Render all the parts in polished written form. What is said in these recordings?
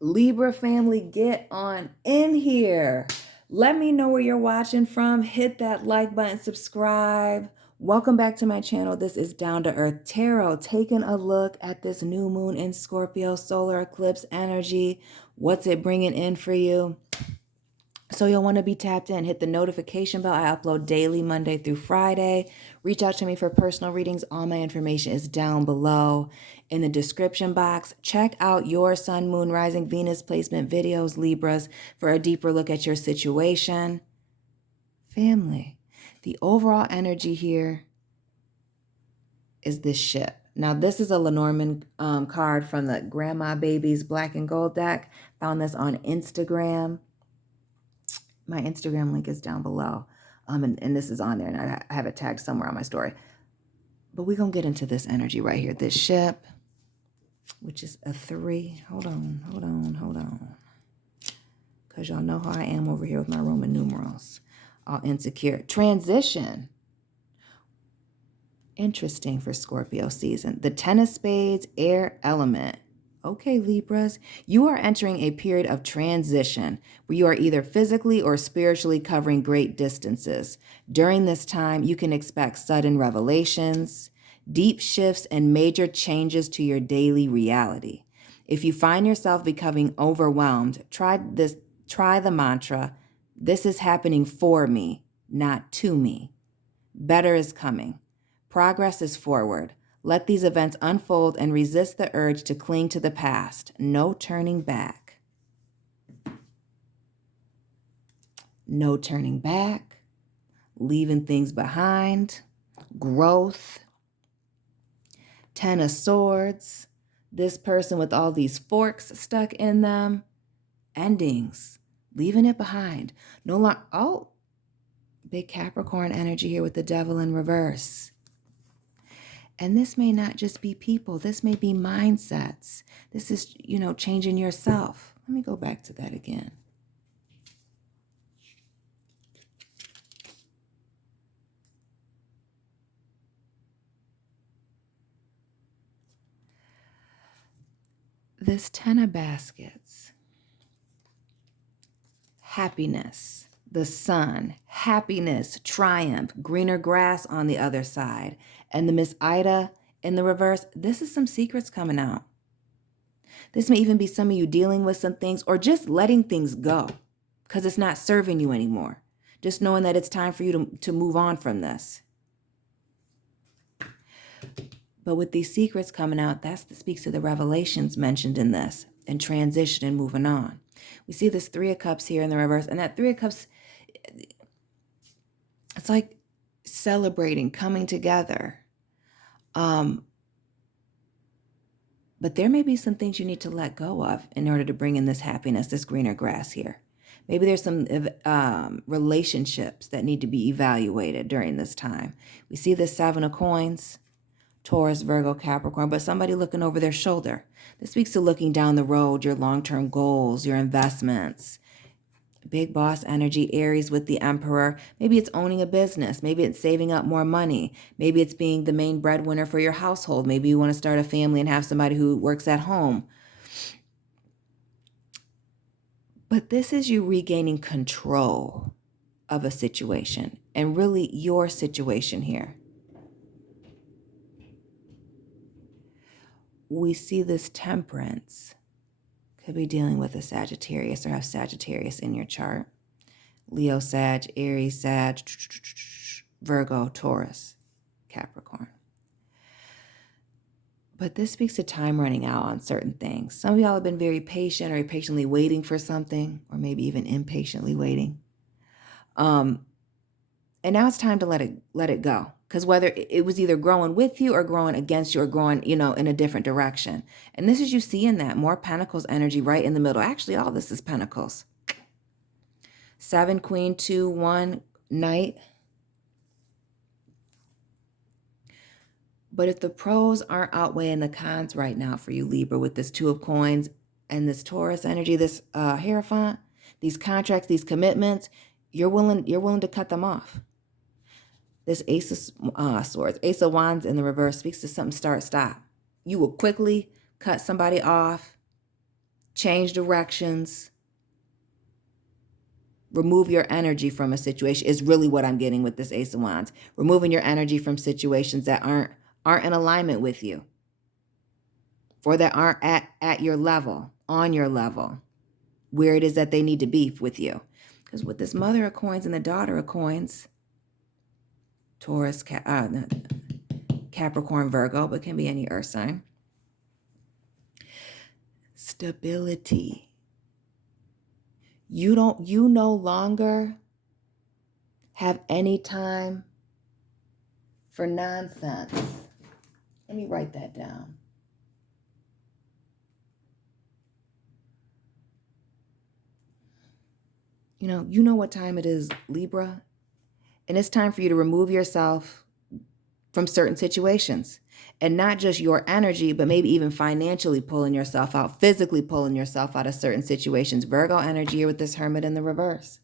Libra family, get on in here. Let me know where you're watching from. Hit that like button, subscribe. Welcome back to my channel. This is Down to Earth Tarot, taking a look at this new moon in Scorpio solar eclipse energy. What's it bringing in for you? So you'll want to be tapped in. Hit the notification bell. I upload daily, Monday through Friday. Reach out to me for personal readings. All my information is down below in the description box. Check out your Sun, Moon, Rising, Venus placement videos, Libras, for a deeper look at your situation. Family, the overall energy here is this ship. Now, this is a Lenormand card from the Grandma Babies Black and Gold deck. Found this on Instagram. My Instagram link is down below. And this is on there, and I have it tagged somewhere on my story. But we're going to get into this energy right here. This ship, which is a 3. Hold on. Because y'all know how I am over here with my Roman numerals. All insecure. Transition. Interesting for Scorpio season. The 10 of spades, air element. Okay, Libras, you are entering a period of transition where you are either physically or spiritually covering great distances. During this time, you can expect sudden revelations, deep shifts, and major changes to your daily reality. If you find yourself becoming overwhelmed, try the mantra, "This is happening for me, not to me." Better is coming. Progress is forward. Let these events unfold and resist the urge to cling to the past. No turning back. No turning back. Leaving things behind. Growth. 10 of Swords. This person with all these forks stuck in them. Endings. Leaving it behind. No longer. Oh, big Capricorn energy here with the Devil in reverse. And this may not just be people. This may be mindsets. This is, changing yourself. Let me go back to that again. This 10 of baskets. Happiness. The sun. Happiness. Triumph. Greener grass on the other side. And the Miss Ida in the reverse. This is some secrets coming out. This may even be some of you dealing with some things or just letting things go because it's not serving you anymore. Just knowing that it's time for you to move on from this. But with these secrets coming out, that speaks to the revelations mentioned in this and transition and moving on. We see this 3 of Cups here in the reverse, and that 3 of Cups, it's like celebrating, coming together. But there may be some things you need to let go of in order to bring in this happiness, this greener grass here. Maybe there's some relationships that need to be evaluated during this time. We see this 7 of Coins, Taurus, Virgo, Capricorn, but somebody looking over their shoulder. This speaks to looking down the road, your long-term goals, your investments. Big boss energy, Aries with the Emperor. Maybe it's owning a business. Maybe it's saving up more money. Maybe it's being the main breadwinner for your household. Maybe you want to start a family and have somebody who works at home. But this is you regaining control of a situation and really your situation here. We see this Temperance. Could be dealing with a Sagittarius or have Sagittarius in your chart. Leo, Sag, Aries, Sag, Virgo, Taurus, Capricorn. But this speaks to time running out on certain things. Some of y'all have been very patient or patiently waiting for something, or maybe even impatiently waiting. And now it's time to let it go. Because whether it was either growing with you or growing against you or growing, in a different direction. And this is you seeing that more Pentacles energy right in the middle. Actually, all this is Pentacles. 7, Queen, 2, 1, Knight. But if the pros aren't outweighing the cons right now for you, Libra, with this 2 of Coins and this Taurus energy, this Hierophant, these contracts, these commitments, you're willing to cut them off. This Ace of Swords, Ace of Wands in the reverse speaks to something start, stop. You will quickly cut somebody off change directions, remove your energy from a situation is really what I'm getting with this Ace of Wands. Removing your energy from situations that aren't in alignment with you, or that aren't at your level, on your level, where it is that they need to be with you. Because with this Mother of Coins and the Daughter of Coins, Taurus, Capricorn, Virgo, but can be any earth sign. Stability. You no longer have any time for nonsense. Let me write that down. You know what time it is, Libra? And it's time for you to remove yourself from certain situations. And not just your energy, but maybe even financially pulling yourself out, physically pulling yourself out of certain situations. Virgo energy here with this Hermit in the reverse.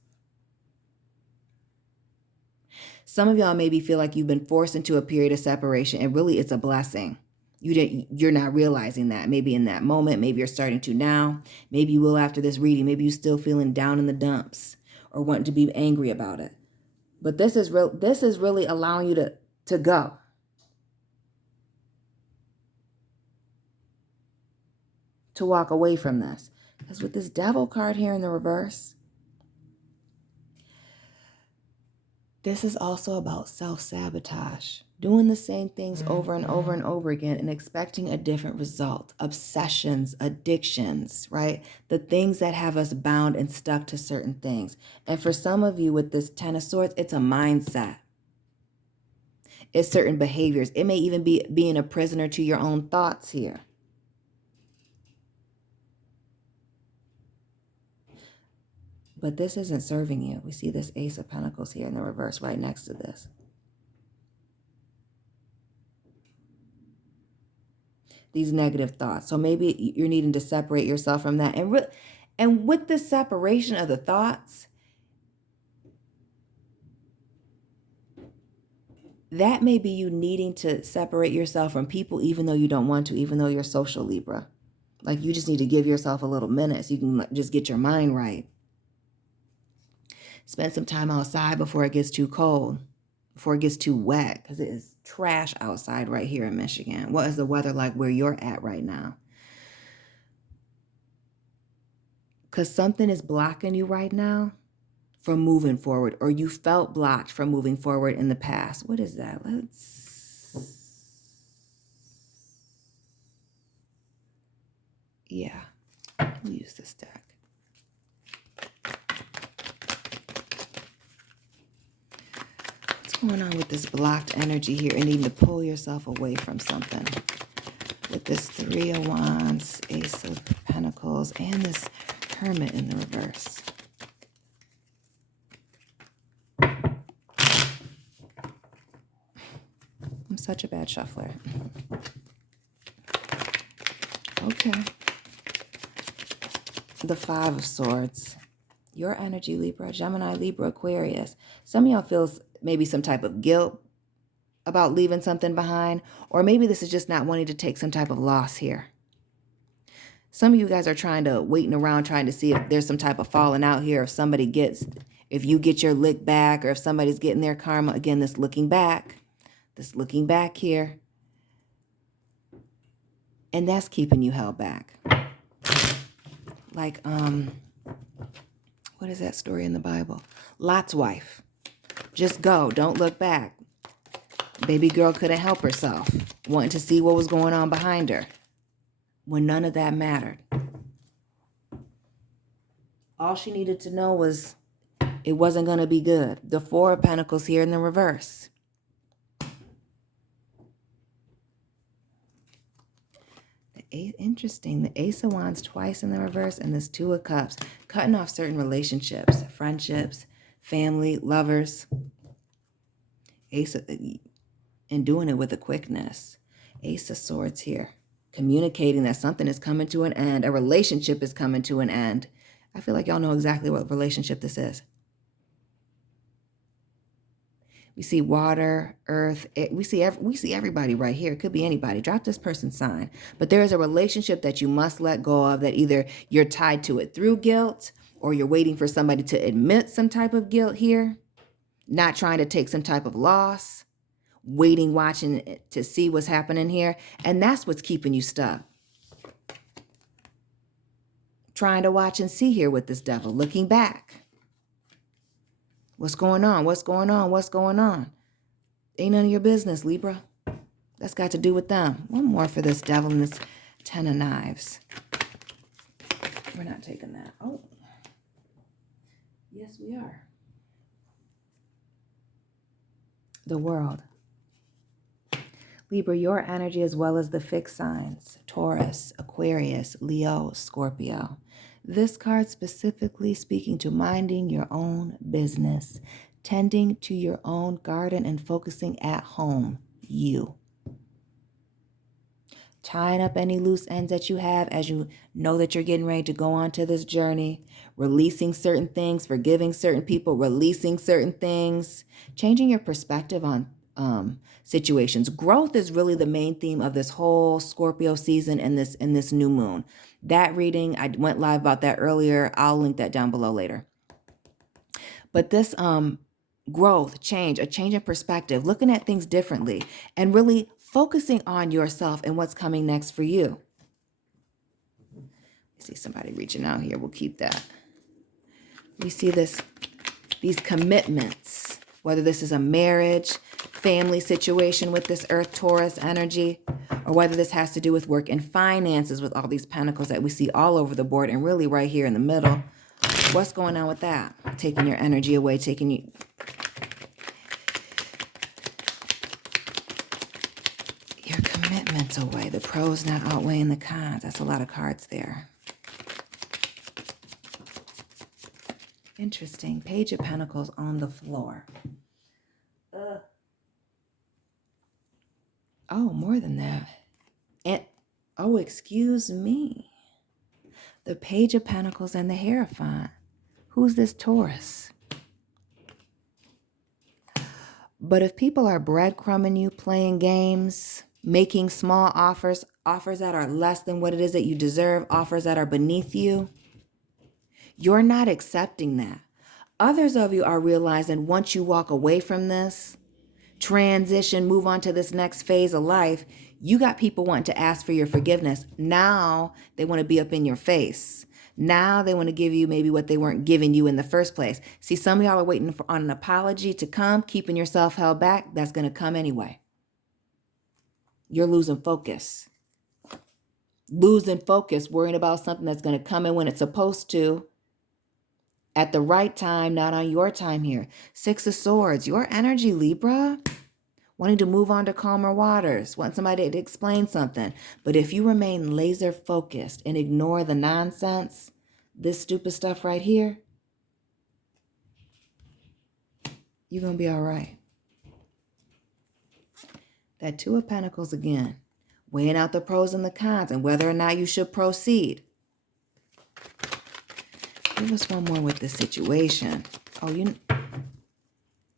Some of y'all maybe feel like you've been forced into a period of separation, and really it's a blessing. You're not realizing that. Maybe in that moment, maybe you're starting to now. Maybe you will after this reading. Maybe you're still feeling down in the dumps or wanting to be angry about it. But this is really allowing you to go. To walk away from this. Because with this Devil card here in the reverse, this is also about self-sabotage. Doing the same things over and over and over again and expecting a different result. Obsessions, addictions, right? The things that have us bound and stuck to certain things. And for some of you with this Ten of Swords, it's a mindset. It's certain behaviors. It may even be being a prisoner to your own thoughts here. But this isn't serving you. We see this Ace of Pentacles here in the reverse right next to this. These negative thoughts. So maybe you're needing to separate yourself from that. And with the separation of the thoughts, that may be you needing to separate yourself from people even though you don't want to, even though you're social Libra. Like you just need to give yourself a little minute so you can just get your mind right. Spend some time outside before it gets too cold, before it gets too wet, because it is trash outside right here in Michigan. What is the weather like where you're at right now? Because something is blocking you right now from moving forward, or you felt blocked from moving forward in the past. What is that? We'll use this deck. What's going on with this blocked energy here and needing to pull yourself away from something? With this Three of Wands, Ace of Pentacles, and this Hermit in the reverse. I'm such a bad shuffler. Okay. The Five of Swords. Your energy, Libra, Gemini, Libra, Aquarius. Some of y'all feels maybe some type of guilt about leaving something behind, or maybe this is just not wanting to take some type of loss here. Some of you guys are waiting around trying to see if there's some type of falling out here, if you get your lick back, or if somebody's getting their karma. Again, this looking back here. And that's keeping you held back. Like, what is that story in the Bible? Lot's wife. Just go. Don't look back. Baby girl couldn't help herself, wanting to see what was going on behind her, when none of that mattered. All she needed to know was it wasn't going to be good. The Four of Pentacles here in the reverse. Interesting. The Ace of Wands twice in the reverse, and this Two of Cups. Cutting off certain relationships, friendships, family, lovers. And doing it with a quickness. Ace of Swords here. Communicating that something is coming to an end. A relationship is coming to an end. I feel like y'all know exactly what relationship this is. We see water, earth. We see everybody right here. It could be anybody. Drop this person's sign. But there is a relationship that you must let go of, that either you're tied to it through guilt, or you're waiting for somebody to admit some type of guilt here, not trying to take some type of loss, waiting, watching to see what's happening here. And that's what's keeping you stuck. Trying to watch and see here with this devil, looking back. What's going on? What's going on? What's going on? Ain't none of your business, Libra. That's got to do with them. One more for this devil and this 10 of knives. We're not taking that. Oh, yes, we are. The world. Libra, your energy, as well as the fixed signs, Taurus, Aquarius, Leo, Scorpio. This card specifically speaking to minding your own business, tending to your own garden, and focusing at home, you. Tying up any loose ends that you have as you know that you're getting ready to go on to this journey, releasing certain things, forgiving certain people, releasing certain things, changing your perspective on situations. Growth is really the main theme of this whole Scorpio season and this new moon. That reading, I went live about that earlier. I'll link that down below later. But this growth, change, a change in perspective, looking at things differently, and really focusing on yourself and what's coming next for you. I see somebody reaching out here. We'll keep that. We see these commitments, whether this is a marriage, family situation with this Earth Taurus energy, or whether this has to do with work and finances with all these pentacles that we see all over the board and really right here in the middle. What's going on with that? Taking your energy away, taking you... your commitments away. The pros not outweighing the cons. That's a lot of cards there. Interesting. Page of Pentacles on the floor. Oh, more than that. And, oh, excuse me. The Page of Pentacles and the Hierophant. Who's this Taurus? But if people are breadcrumbing you, playing games, making small offers that are less than what it is that you deserve, offers that are beneath you, you're not accepting that. Others of you are realizing once you walk away from this, transition, move on to this next phase of life, you got people wanting to ask for your forgiveness. Now they want to be up in your face. Now they want to give you maybe what they weren't giving you in the first place. See, some of y'all are waiting on an apology to come, keeping yourself held back. That's going to come anyway. You're losing focus. Losing focus, worrying about something that's going to come in when it's supposed to, at the right time, not on your time here. Six of Swords, your energy, Libra. Wanting to move on to calmer waters. Want somebody to explain something. But if you remain laser focused and ignore the nonsense, this stupid stuff right here, you're going to be all right. That Two of Pentacles again. Weighing out the pros and the cons and whether or not you should proceed. Give us one more with this situation. Oh,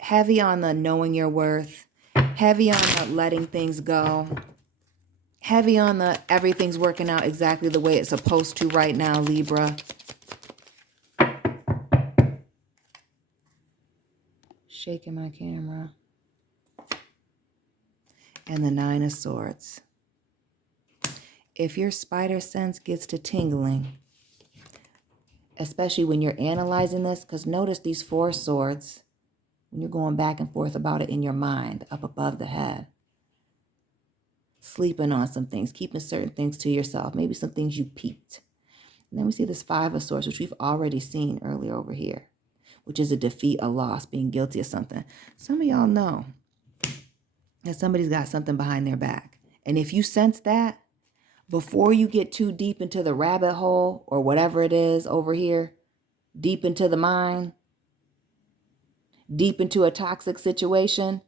heavy on the knowing your worth. Heavy on the letting things go. Heavy on the everything's working out exactly the way it's supposed to right now, Libra. Shaking my camera. And the Nine of Swords. If your spider sense gets to tingling, especially when you're analyzing this, because notice these Four Swords, when you're going back and forth about it in your mind, up above the head. Sleeping on some things, keeping certain things to yourself, maybe some things you peeped. And then we see this Five of Swords, which we've already seen earlier over here, which is a defeat, a loss, being guilty of something. Some of y'all know that somebody's got something behind their back. And if you sense that, before you get too deep into the rabbit hole or whatever it is over here, deep into the mind, deep into a toxic situation,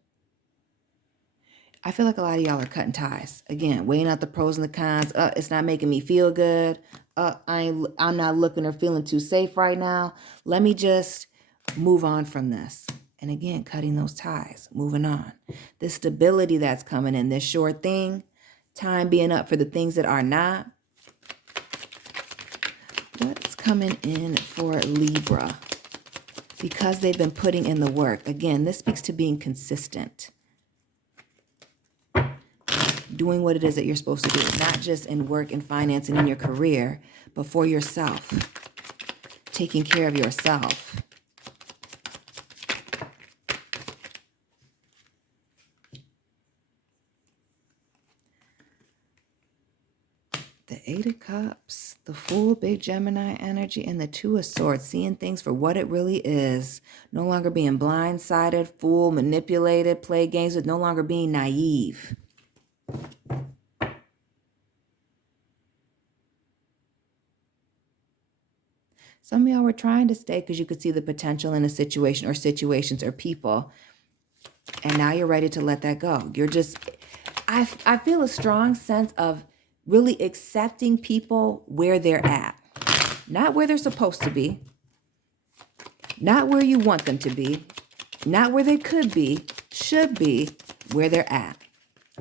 I feel like a lot of y'all are cutting ties. Again, weighing out the pros and the cons. It's not making me feel good. I'm not looking or feeling too safe right now. Let me just move on from this And again, cutting those ties, moving on. This stability that's coming in, this sure thing, time being up for the things that are not. What's coming in for Libra? Because they've been putting in the work. Again, this speaks to being consistent. Doing what it is that you're supposed to do. Not just in work and finance and in your career, but for yourself. Taking care of yourself. The Eight of Cups, the Fool, big Gemini energy, and the Two of Swords, seeing things for what it really is. No longer being blindsided, fooled, manipulated, play games with, no longer being naive. Some of y'all were trying to stay because you could see the potential in a situation or situations or people. And now you're ready to let that go. You're just, I feel a strong sense of really accepting people where they're at. Not where they're supposed to be. Not where you want them to be. Not where they could be, should be, where they're at.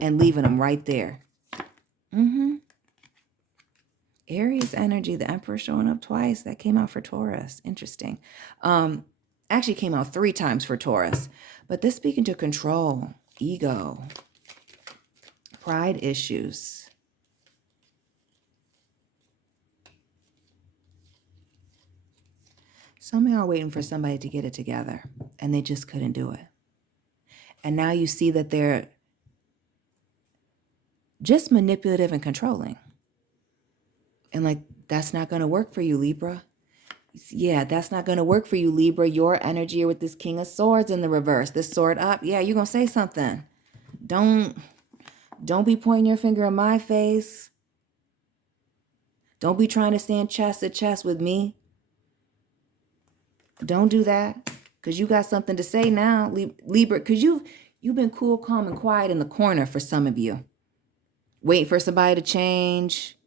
And leaving them right there. Aries energy, the Emperor showing up twice. That came out for Taurus. Interesting. Actually came out 3 times for Taurus. But this speaking to control, ego, pride issues. Some of y'all are waiting for somebody to get it together, and they just couldn't do it. And now you see that they're just manipulative and controlling. And like, that's not going to work for you, Libra. Yeah, that's not going to work for you, Libra. Your energy with this King of Swords in the reverse, this sword up. Yeah, you're going to say something. Don't be pointing your finger in my face. Don't be trying to stand chest to chest with me. Don't do that, because you got something to say now, Libra, because you've been cool, calm, and quiet in the corner for some of you. Waiting for somebody to change.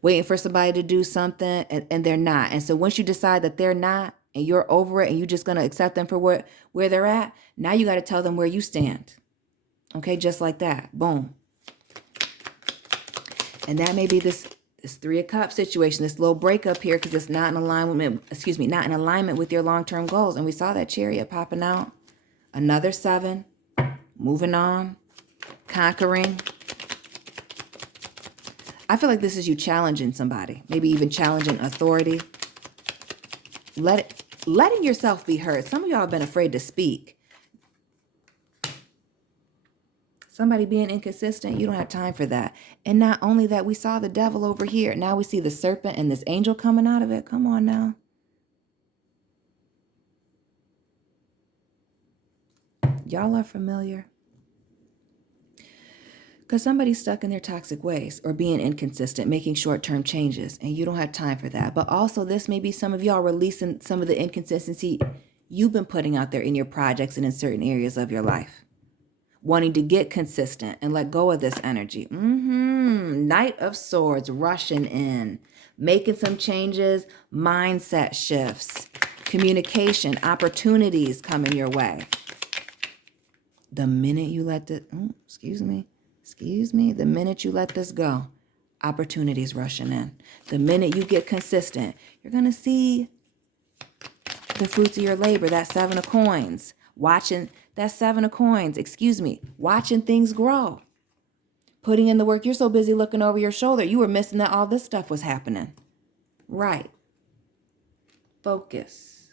Waiting for somebody to do something, and they're not. And so once you decide that they're not, and you're over it, and you're just going to accept them for where they're at, now you got to tell them where you stand. Okay, just like that. Boom. And that may be this 3 of Cups situation, this little breakup here, because it's not in alignment, not in alignment with your long-term goals. And we saw that Chariot popping out. Another 7, moving on, conquering. I feel like this is you challenging somebody, maybe even challenging authority. Letting yourself be heard. Some of y'all have been afraid to speak. Somebody being inconsistent, you don't have time for that. And not only that, we saw the devil over here. Now we see the serpent and this angel coming out of it. Come on now. Y'all are familiar. Because somebody's stuck in their toxic ways or being inconsistent, making short-term changes, and you don't have time for that. But also this may be some of y'all releasing some of the inconsistency you've been putting out there in your projects and in certain areas of your life. Wanting to get consistent and let go of this energy. Knight of Swords rushing in. Making some changes. Mindset shifts. Communication. Opportunities coming your way. The minute you let the... the minute you let this go, opportunities rushing in. The minute you get consistent, you're going to see the fruits of your labor, that 7 of coins. Watching things grow. Putting in the work. You're so busy looking over your shoulder, you were missing that all this stuff was happening. Right. Focus.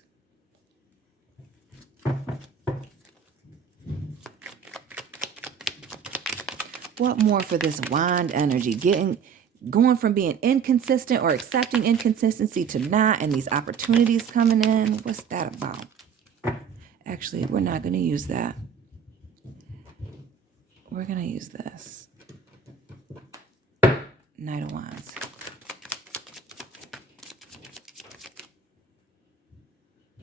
What more for this wand energy? Going from being inconsistent or accepting inconsistency to not, and these opportunities coming in. What's that about? Actually, we're not going to use that. We're going to use this. Knight of Wands.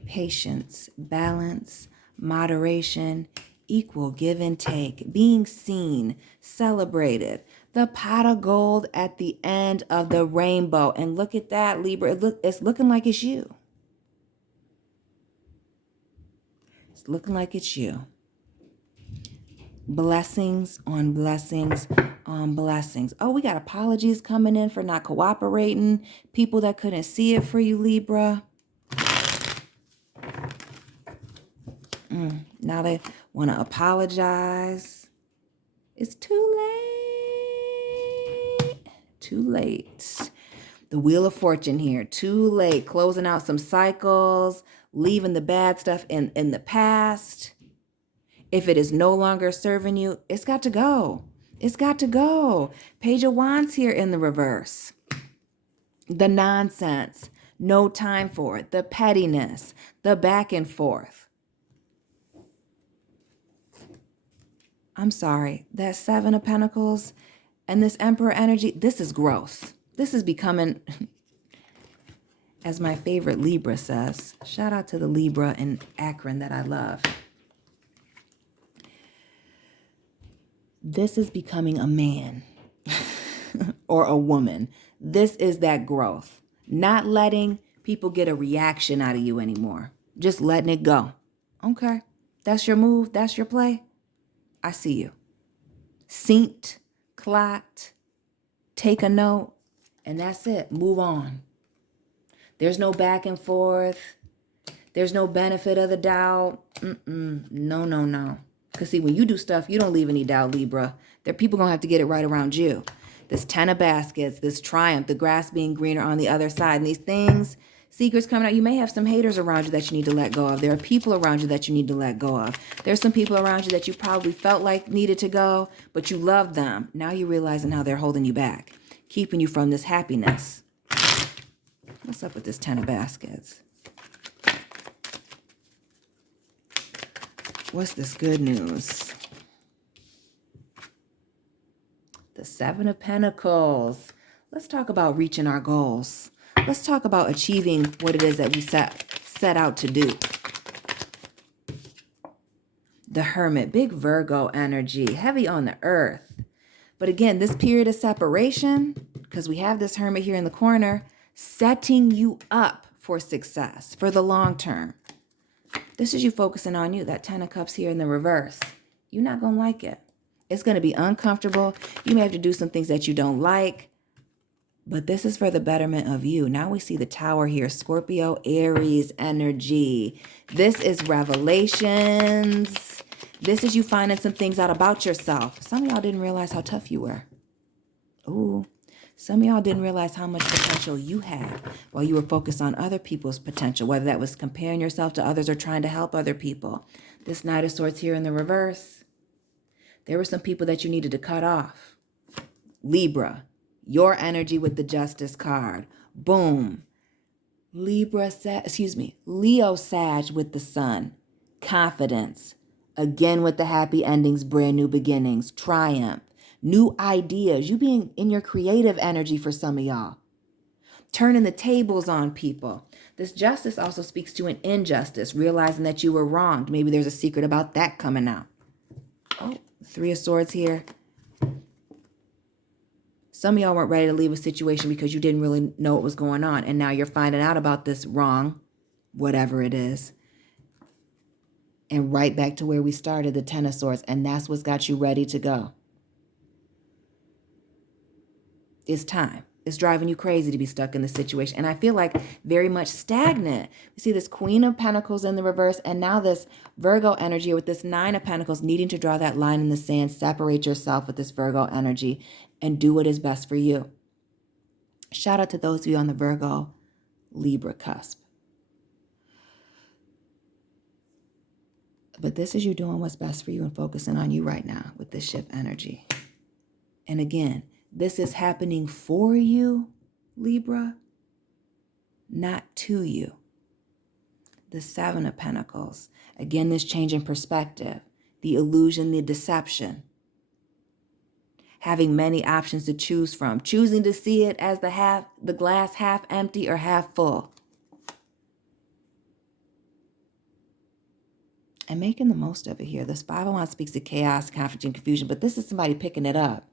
Patience, balance, moderation, equal give and take, being seen, celebrated, the pot of gold at the end of the rainbow. And look at that, Libra. It's looking like it's you. It's looking like it's you. Blessings on blessings on blessings. Oh, we got apologies coming in for not cooperating. People that couldn't see it for you, Libra. Now they want to apologize. It's too late. Too late. The Wheel of Fortune here. Too late. Closing out some cycles. Leaving the bad stuff in the past. If it is no longer serving you, it's got to go. It's got to go. Page of Wands here in the reverse. The nonsense. No time for it. The pettiness. The back and forth. I'm sorry. That Seven of Pentacles and this Emperor energy, this is growth. This is becoming, as my favorite Libra says. Shout out to the Libra in Akron that I love. This is becoming a man or a woman. This is that growth. Not letting people get a reaction out of you anymore. Just letting it go. Okay. That's your move. That's your play. I see you. Synced, clocked, take a note, and that's it. Move on. There's no back and forth. There's no benefit of the doubt. No, no, no. Because see, when you do stuff, you don't leave any doubt, Libra. There are people going to have to get it right around you. This Ten of Baskets, this triumph, the grass being greener on the other side, and these things, secrets coming out. You may have some haters around you that you need to let go of. There are people around you that you need to let go of. There's some people around you that you probably felt like needed to go, but you love them. Now you're realizing how they're holding you back, keeping you from this happiness. What's up with this Ten of Baskets? What's this good news? The Seven of Pentacles. Let's talk about reaching our goals. Let's talk about achieving what it is that we set out to do. The Hermit, big Virgo energy, heavy on the earth. But again, this period of separation, because we have this Hermit here in the corner, setting you up for success, for the long term. This is you focusing on you, that Ten of Cups here in the reverse. You're not going to like it. It's going to be uncomfortable. You may have to do some things that you don't like. But this is for the betterment of you. Now we see the Tower here. Scorpio, Aries energy. This is revelations. This is you finding some things out about yourself. Some of y'all didn't realize how tough you were. Ooh. Some of y'all didn't realize how much potential you had while you were focused on other people's potential, whether that was comparing yourself to others or trying to help other people. This Knight of Swords here in the reverse. There were some people that you needed to cut off. Libra, your energy with the Justice card. Boom. Leo Sag with the Sun. Confidence. Again with the happy endings, brand new beginnings. Triumph. New ideas. You being in your creative energy for some of y'all. Turning the tables on people. This Justice also speaks to an injustice. Realizing that you were wronged. Maybe there's a secret about that coming out. Oh, Three of Swords here. Some of y'all weren't ready to leave a situation because you didn't really know what was going on. And now you're finding out about this wrong, whatever it is. And right back to where we started, the Ten of Swords. And that's what's got you ready to go. It's time. It's driving you crazy to be stuck in this situation. And I feel like very much stagnant. You see this Queen of Pentacles in the reverse. And now this Virgo energy with this Nine of Pentacles needing to draw that line in the sand. Separate yourself with this Virgo energy and do what is best for you. Shout out to those of you on the Virgo Libra cusp. But this is you doing what's best for you and focusing on you right now with this Ship energy. And again, this is happening for you, Libra, not to you. The Seven of Pentacles. Again, this change in perspective, the illusion, the deception. Having many options to choose from. Choosing to see it as the glass half empty or half full. And making the most of it here. This Five of Wands speaks to chaos, conflict, and confusion, but this is somebody picking it up.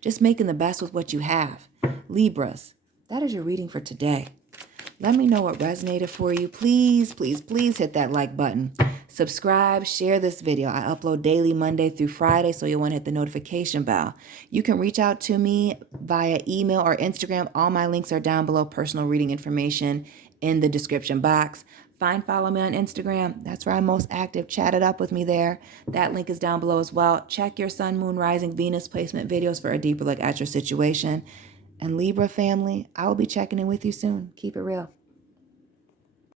Just making the best with what you have. Libras, that is your reading for today. Let me know what resonated for you. Please, please, please hit that like button. Subscribe, share this video. I upload daily Monday through Friday, so you'll want to hit the notification bell. You can reach out to me via email or Instagram. All my links are down below, personal reading information in the description box. Follow me on Instagram. That's where I'm most active. Chat it up with me there. That link is down below as well. Check your sun, moon, rising, Venus placement videos for a deeper look at your situation. And Libra family, I will be checking in with you soon. Keep it real.